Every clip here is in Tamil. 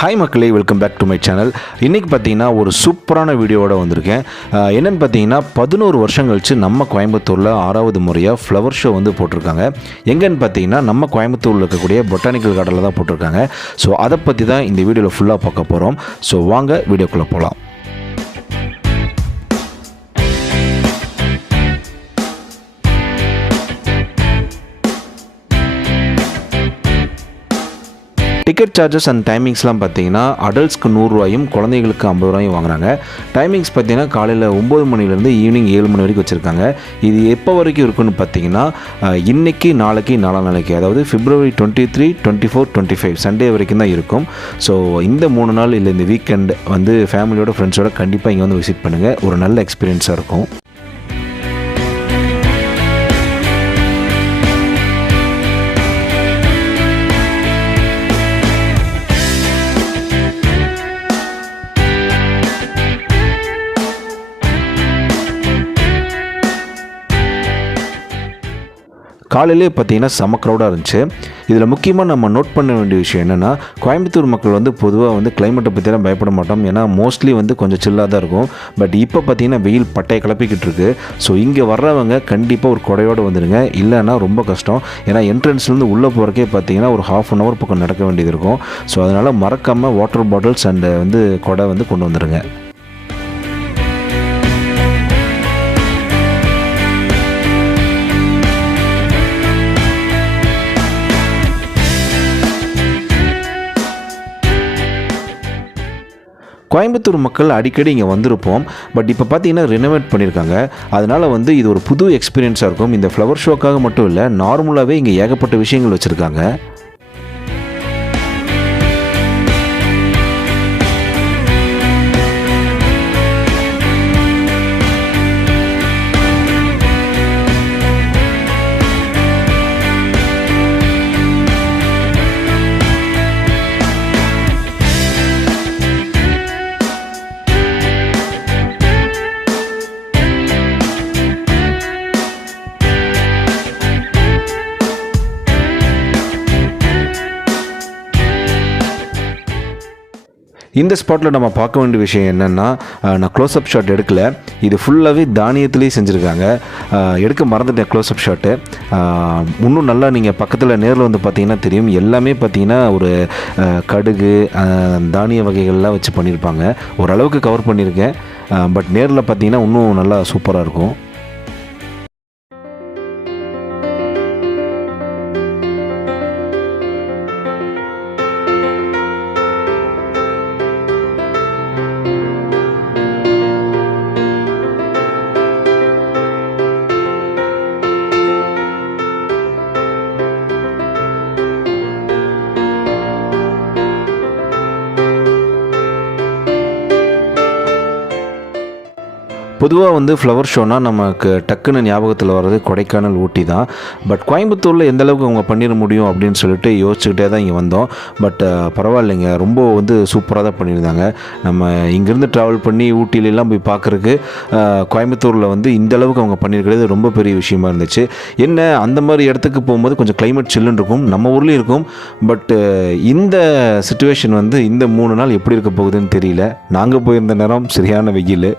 ஹாய் மக்களே, welcome back to my channel. இன்றைக்கி பார்த்தீங்கன்னா ஒரு சூப்பரான வீடியோவோடு வந்திருக்கேன். என்னென்னு பார்த்தீங்கன்னா 11 வருஷம் கழிச்சு நம்ம கோயம்புத்தூரில் 6வது முறையாக ஃப்ளவர் ஷோ வந்து போட்டிருக்காங்க. எங்கன்னு பார்த்தீங்கன்னா நம்ம கோயம்புத்தூரில் இருக்கக்கூடிய பொட்டானிக்கல் கார்டனில் தான் போட்டிருக்காங்க. ஸோ அதை பற்றி தான் இந்த வீடியோவில் ஃபுல்லாக பார்க்க போகிறோம். ஸோ வாங்க வீடியோக்குள்ளே போகலாம். டிக்கெட் சார்ஜஸ் அண்ட் டைமிங்ஸ்லாம் பார்த்தீங்கன்னா அடல்ட்ஸ்க்கு 100 ரூபாயும் குழந்தைகளுக்கு 50 ரூபாயும் வாங்குறாங்க. டைமிங்ஸ் பார்த்தீங்கன்னா காலையில் 9 மணிலேருந்து ஈவினிங் 7 மணி வரைக்கும் வச்சுருக்காங்க. இது எப்போ வரைக்கும் இருக்குன்னு பார்த்தீங்கன்னா இன்றைக்கி, நாளைக்கு, நாளைக்கு, அதாவது February 23, 24, 25 சண்டே வரைக்கும் தான் இருக்கும். ஸோ இந்த 3 நாள் இல்லை இந்த வீக்கெண்ட் வந்து ஃபேமிலியோட ஃப்ரெண்ட்ஸோட கண்டிப்பாக இங்கே வந்து விசிட் பண்ணுங்கள். ஒரு நல்ல எக்ஸ்பீரியன்ஸாக இருக்கும். காலையிலே பார்த்தீங்கன்னா செம க்ரௌடாக இருந்துச்சு. இதில் முக்கியமாக நம்ம நோட் பண்ண வேண்டிய விஷயம் என்னென்னா, கோயம்புத்தூர் மக்கள் வந்து பொதுவாக வந்து கிளைமேட்டை பற்றிலாம் பயப்பட மாட்டோம். ஏன்னா மோஸ்ட்லி வந்து கொஞ்சம் சில்லாக தான் இருக்கும். பட் இப்போ பார்த்தீங்கன்னா வெயில் பட்டையை கிளப்பிக்கிட்டு இருக்கு. ஸோ இங்கே வர்றவங்க கண்டிப்பாக ஒரு கொடையோடு வந்துடுங்க, இல்லைன்னா ரொம்ப கஷ்டம். ஏன்னா என்ட்ரன்ஸ்லேருந்து உள்ளே போகிறக்கே பார்த்தீங்கன்னா ஒரு ½ அன் ஹவர் பக்கம் நடக்க வேண்டியது இருக்கும். ஸோ அதனால் மறக்காமல் வாட்டர் பாட்டில்ஸ் அண்டு வந்து கொடை வந்து கொண்டு வந்துடுங்க. கோயம்புத்தூர் மக்கள் அடிக்கடி இங்கே வந்திருப்போம். பட் இப்போ பார்த்தீங்கன்னா ரெனோவேட் பண்ணியிருக்காங்க. அதனால் வந்து இது ஒரு புது எக்ஸ்பீரியன்ஸாக இருக்கும். இந்த ஃப்ளவர் ஷோக்காக மட்டும் இல்லை, நார்மலாகவே இங்கே ஏகப்பட்ட விஷயங்கள் வச்சுருக்காங்க. இந்த ஸ்பாட்டில் நம்ம பார்க்க வேண்டிய விஷயம் என்னென்னா, நான் க்ளோஸ்அப் ஷாட் எடுக்கலை. இது ஃபுல்லாகவே தானியத்துலேயே செஞ்சுருக்காங்க. எடுக்க மறந்துட்டேன் க்ளோஸ்அப் ஷாட்டு. இன்னும் நல்லா நீங்கள் பக்கத்தில் நேரில் வந்து பார்த்தீங்கன்னா தெரியும். எல்லாமே பார்த்தீங்கன்னா ஒரு கடுகு, தானிய வகைகள்லாம் வச்சு பண்ணியிருப்பாங்க. ஓரளவுக்கு கவர் பண்ணியிருக்கேன். பட் நேரில் பார்த்தீங்கன்னா இன்னும் நல்லா சூப்பராக இருக்கும். பொதுவாக வந்து ஃப்ளவர் ஷோனால் நமக்கு டக்குன்னு ஞாபகத்தில் வர்றது கொடைக்கானல், ஊட்டி தான். பட் கோயம்புத்தூரில் எந்த அளவுக்கு அவங்க பண்ணிட முடியும் அப்படின்னு சொல்லிட்டு யோசிச்சுக்கிட்டே தான் இங்கே வந்தோம். பட் பரவாயில்லைங்க, ரொம்ப வந்து சூப்பராக தான் பண்ணியிருந்தாங்க. நம்ம இங்கேருந்து ட்ராவல் பண்ணி ஊட்டிலெலாம் போய் பார்க்குறக்கு கோயம்புத்தூரில் வந்து இந்த அளவுக்கு அவங்க பண்ணியிருக்கிறது ரொம்ப பெரிய விஷயமா இருந்துச்சு. என்ன, அந்த மாதிரி இடத்துக்கு போகும்போது கொஞ்சம் கிளைமேட் சில்லுன்னு இருக்கும், நம்ம ஊர்லேயும் இருக்கும். பட் இந்த சிச்சுவேஷன் வந்து இந்த 3 நாள் எப்படி இருக்க போகுதுன்னு தெரியல. நாங்கள் போயிருந்த நேரம் சரியான வெயில்.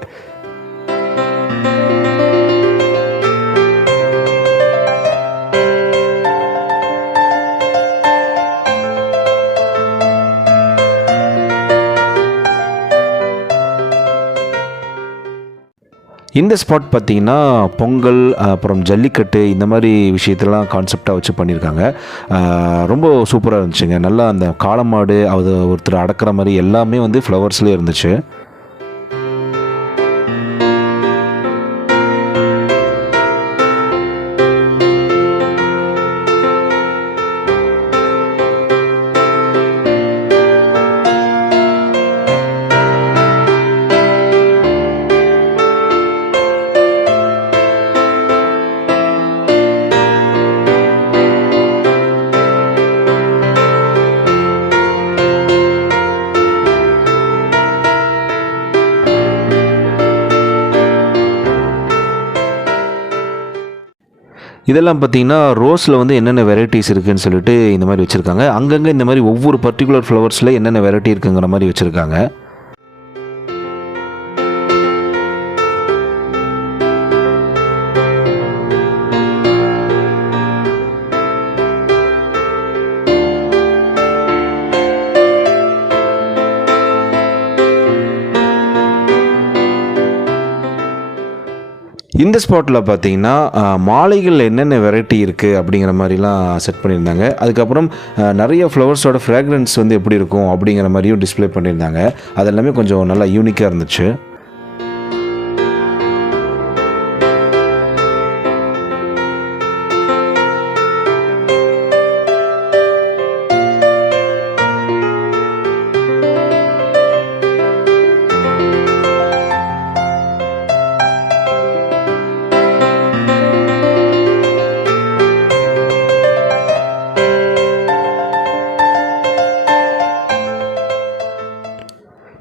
இந்த ஸ்பாட் பார்த்திங்கன்னா பொங்கல், அப்புறம் ஜல்லிக்கட்டு, இந்த மாதிரி விஷயத்தெல்லாம் கான்செப்டாக வச்சு பண்ணியிருக்காங்க. ரொம்ப சூப்பராக இருந்துச்சுங்க. நல்லா அந்த காளமாடு அது ஒருத்தர் அடக்கிற மாதிரி எல்லாமே வந்து ஃப்ளவர்ஸ்லேயே இருந்துச்சு. இதெல்லாம் பார்த்தீங்கன்னா ரோஸில் வந்து என்னென்ன வெரைட்டிஸ் இருக்குதுன்னு சொல்லிட்டு இந்த மாதிரி வச்சுருக்காங்க. அங்கங்கே இந்த மாதிரி ஒவ்வொரு பர்டிகுலர் ஃப்ளவர்ஸில் என்னென்ன வெரைட்டி இருக்குங்கிற மாதிரி வச்சுருக்காங்க. இந்த ஸ்பாட்டில் பார்த்தீங்கன்னா மாலைகள் என்னென்ன வெரைட்டி இருக்குது அப்படிங்கிற மாதிரிலாம் செட் பண்ணியிருந்தாங்க. அதுக்கப்புறம் நிறைய ஃப்ளவர்ஸோட ஃப்ராக்ரன்ஸ் வந்து எப்படி இருக்கும் அப்படிங்கிற மாதிரியும் டிஸ்ப்ளே பண்ணியிருந்தாங்க. அதெல்லாமே கொஞ்சம் நல்லா யூனிக்காக இருந்துச்சு.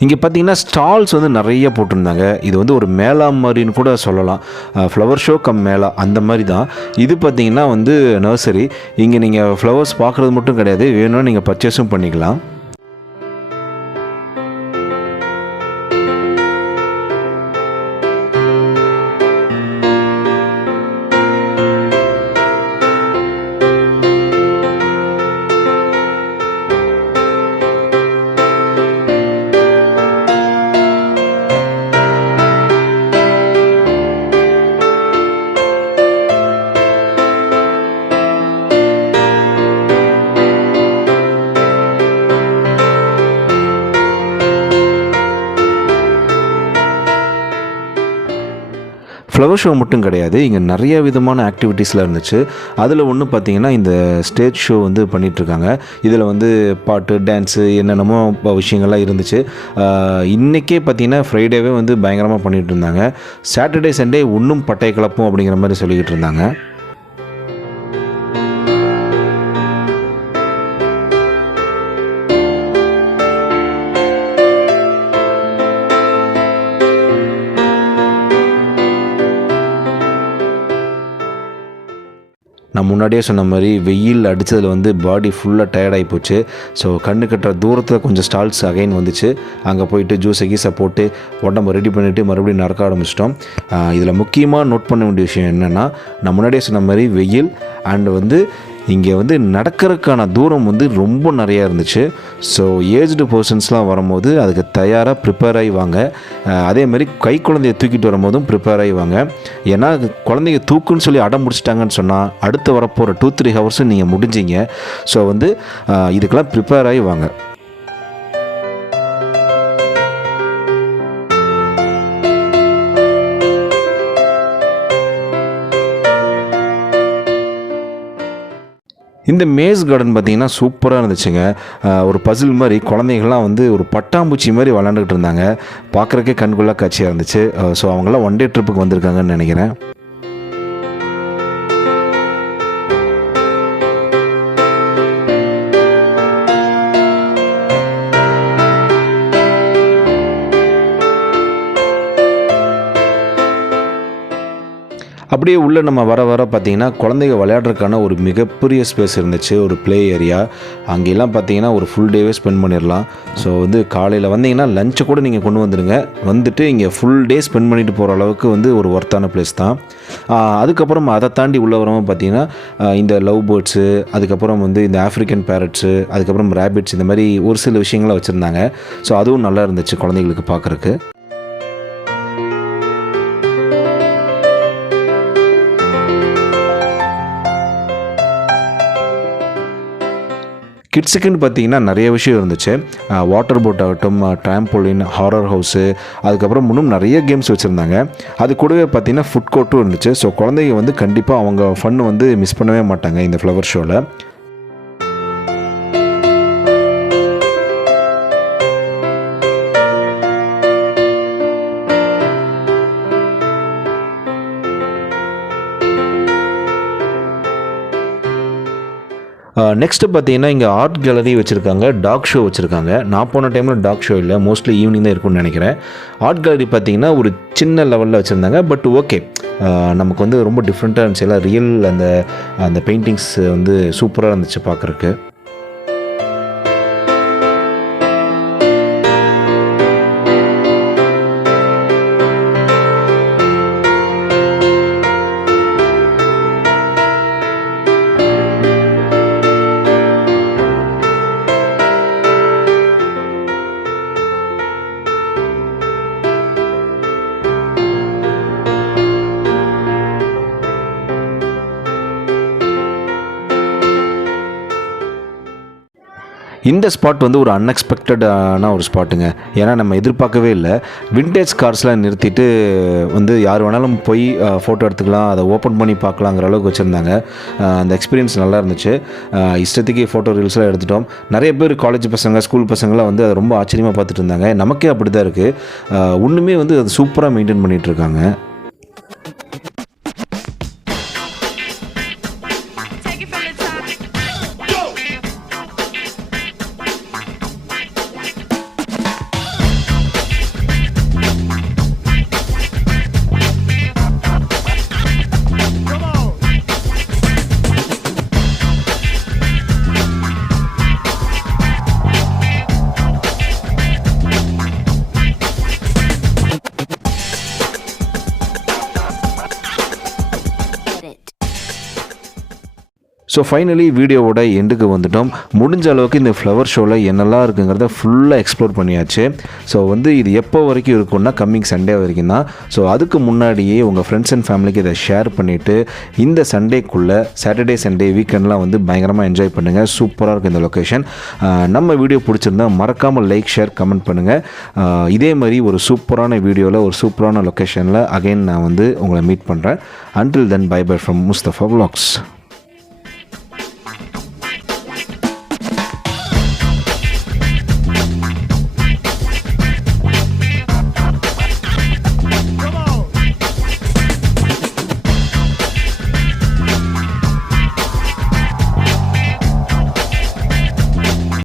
இங்கே பார்த்தீங்கன்னா ஸ்டால்ஸ் வந்து நிறைய போட்டிருந்தாங்க. இது வந்து ஒரு மேளா மாதிரின்னு கூட சொல்லலாம். ஃப்ளவர் ஷோ கம் மேளா அந்த மாதிரி தான். இது பார்த்தீங்கன்னா வந்து நர்சரி. இங்கே நீங்கள் ஃப்ளவர்ஸ் பார்க்குறது மட்டும் கிடையாது, வேணும்னா நீங்கள் பர்ச்சேஸும் பண்ணிக்கலாம். ஃப்ளவர் ஷோ மட்டும் கிடையாது, இங்கே நிறைய விதமான ஆக்டிவிட்டீஸ்லாம் இருந்துச்சு. அதில் ஒன்று பார்த்திங்கன்னா இந்த ஸ்டேஜ் ஷோ வந்து பண்ணிகிட்ருக்காங்க. இதில் வந்து பாட்டு, டான்ஸு என்னென்னமோ விஷயங்கள்லாம் இருந்துச்சு. இன்றைக்கே பார்த்திங்கன்னா ஃப்ரைடேவே வந்து பயங்கரமாக பண்ணிகிட்டு இருந்தாங்க. சாட்டர்டே சண்டே இன்னும் பட்டை கிளப்பும் அப்படிங்கிற மாதிரி சொல்லிக்கிட்டு இருந்தாங்க. நான் முன்னாடியே சொன்ன மாதிரி வெயில் அடித்ததில் வந்து பாடி ஃபுல்லாக டயர்டாகி போச்சு. ஸோ கண்ணு கட்டுற தூரத்தில் கொஞ்சம் ஸ்டால்ஸ் அகைன் வந்துச்சு. அங்கே போயிட்டு ஜூஸை கீஸை போட்டு உடம்பை ரெடி பண்ணிவிட்டு மறுபடியும் நடக்க ஆரம்பிச்சிட்டோம். இதில் முக்கியமாக நோட் பண்ண வேண்டிய விஷயம் என்னென்னா, நான் முன்னாடியே சொன்ன மாதிரி வெயில் அண்டு வந்து இங்கே வந்து நடக்கிறதுக்கான தூரம் வந்து ரொம்ப நிறையா இருந்துச்சு. ஸோ ஏஜ்டு பர்சன்ஸ்லாம் வரும்போது அதுக்கு தயாராக ப்ரிப்பேர் ஆகி வாங்க. அதேமாதிரி கை குழந்தைய தூக்கிட்டு வரும்போதும் ப்ரிப்பேர் ஆகி வாங்க. ஏன்னா குழந்தைங்க தூக்குன்னு சொல்லி அடம் முடிச்சிட்டாங்கன்னு சொன்னால் அடுத்து வரப்போகிற 2-3 ஹவர்ஸும் நீங்கள் முடிஞ்சிங்க. ஸோ வந்து இதுக்கெல்லாம் ப்ரிப்பேர் ஆகி வாங்க. இந்த மேஸ் கார்டன் பார்த்திங்கன்னா சூப்பராக இருந்துச்சுங்க. ஒரு பசில் மாதிரி குழந்தைங்கள்லாம் வந்து ஒரு பட்டாம்பூச்சி மாதிரி விளாண்டுக்கிட்டு இருந்தாங்க. பார்க்குறக்கே கண்குள்ளா காட்சியாக இருந்துச்சு. ஸோ அவங்களாம் ஒன் டே ட்ரிப்புக்கு வந்திருக்காங்கன்னு நினைக்கிறேன். அப்படியே உள்ளே நம்ம வர வர பார்த்திங்கன்னா குழந்தைங்க விளையாடுறதுக்கான ஒரு மிகப்பெரிய ஸ்பேஸ் இருந்துச்சு, ஒரு ப்ளே ஏரியா. அங்கெல்லாம் பார்த்திங்கன்னா ஒரு ஃபுல் டேவே ஸ்பெண்ட் பண்ணிடலாம். ஸோ வந்து காலையில் வந்தீங்கன்னா லஞ்சை கூட நீங்கள் கொண்டு வந்துடுங்க. வந்துட்டு இங்கே ஃபுல் டே ஸ்பெண்ட் பண்ணிட்டு போகிற அளவுக்கு வந்து ஒரு ஒர்த்தான பிளேஸ் தான். அதுக்கப்புறம் அதை தாண்டி உள்ள வரவும் பார்த்திங்கன்னா இந்த லவ் பேர்ட்ஸு, அதுக்கப்புறம் வந்து இந்த ஆஃப்ரிக்கன் பேரட்ஸு, அதுக்கப்புறம் ரேபிட்ஸ், இந்த மாதிரி ஒரு சில விஷயங்களை வச்சுருந்தாங்க. ஸோ அதுவும் நல்லா இருந்துச்சு குழந்தைங்களுக்கு பார்க்குறக்கு. கிட்ஸுக்குன்னு பார்த்தீங்கன்னா நிறைய விஷயம் இருந்துச்சு. வாட்டர் போட் ஆகட்டும், ட்ராம்போலின், ஹாரர் ஹவுஸு, அதுக்கப்புறம் இன்னும் நிறைய கேம்ஸ் வச்சுருந்தாங்க. அது கூடவே பார்த்திங்கன்னா ஃபுட் கோர்ட்டும் இருந்துச்சு. ஸோ குழந்தைங்க வந்து கண்டிப்பாக அவங்க ஃபன் வந்து மிஸ் பண்ணவே மாட்டாங்க இந்த ஃப்ளவர் ஷோவில். நெக்ஸ்ட்டு பார்த்தீங்கன்னா இங்கே ஆர்ட் கேலரி வச்சுருக்காங்க, டாக் ஷோ வச்சுருக்காங்க. நான் போன டைமில் டாக் ஷோ இல்லை, மோஸ்ட்லி ஈவினிங் தான் இருக்கும்னு நினைக்கிறேன். ஆர்ட் கேலரி பார்த்தீங்கன்னா ஒரு சின்ன லெவலில் வச்சுருந்தாங்க. பட் ஓகே, நமக்கு வந்து ரொம்ப டிஃப்ரெண்ட்டாக இருந்துச்சு. எல்லாம் ரியல் அந்த பெயிண்டிங்ஸ் வந்து சூப்பராக இருந்துச்சு பார்க்குறக்கு. இந்த ஸ்பாட் வந்து ஒரு அன்எக்ஸ்பெக்டடான ஒரு ஸ்பாட்டுங்க. ஏன்னா நம்ம எதிர்பார்க்கவே இல்லை. விண்டேஜ் கார்ஸ்லாம் நிறுத்திட்டு வந்து யார் வேணாலும் போய் ஃபோட்டோ எடுத்துக்கலாம், அதை ஓப்பன் பண்ணி பார்க்கலாங்கிற அளவுக்கு வச்சுருந்தாங்க. அந்த எக்ஸ்பீரியன்ஸ் நல்லா இருந்துச்சு. இஷ்டத்துக்கு ஃபோட்டோ ரீல்ஸ்லாம் எடுத்துட்டோம். நிறைய பேர் காலேஜ் பசங்க, ஸ்கூல் பசங்களாம் வந்து அதை ரொம்ப ஆச்சரியமாக பார்த்துட்டு இருந்தாங்க. நமக்கே அப்படி தான் இருக்குது. ஒன்றுமே வந்து அது சூப்பராக மெயின்டைன் பண்ணிகிட்டு இருக்காங்க. ஸோ ஃபைனலி வீடியோவோட எண்டுக்கு வந்துட்டோம். முடிஞ்ச அளவுக்கு இந்த ஃப்ளவர் ஷோவில் என்னெல்லாம் இருக்குங்கிறத ஃபுல்லாக எக்ஸ்ப்ளோர் பண்ணியாச்சு. ஸோ வந்து இது எப்போ வரைக்கும் இருக்குன்னா கம்மிங் சண்டே வரைக்கும் தான். ஸோ அதுக்கு முன்னாடியே உங்கள் ஃப்ரெண்ட்ஸ் அண்ட் ஃபேமிலிக்கு இதை ஷேர் பண்ணிவிட்டு இந்த சண்டேக்குள்ளே சாட்டர்டே சண்டே வீக்கெண்ட்லாம் வந்து பயங்கரமாக என்ஜாய் பண்ணுங்கள். சூப்பராக இருக்கும் இந்த லொக்கேஷன். நம்ம வீடியோ பிடிச்சிருந்தா மறக்காமல் லைக், ஷேர், கமெண்ட் பண்ணுங்கள். இதே மாதிரி ஒரு சூப்பரான வீடியோவில் ஒரு சூப்பரான லொக்கேஷனில் அகைன் நான் வந்து உங்களை மீட் பண்ணுறேன். Until then bye bye from Mustafa vlogs.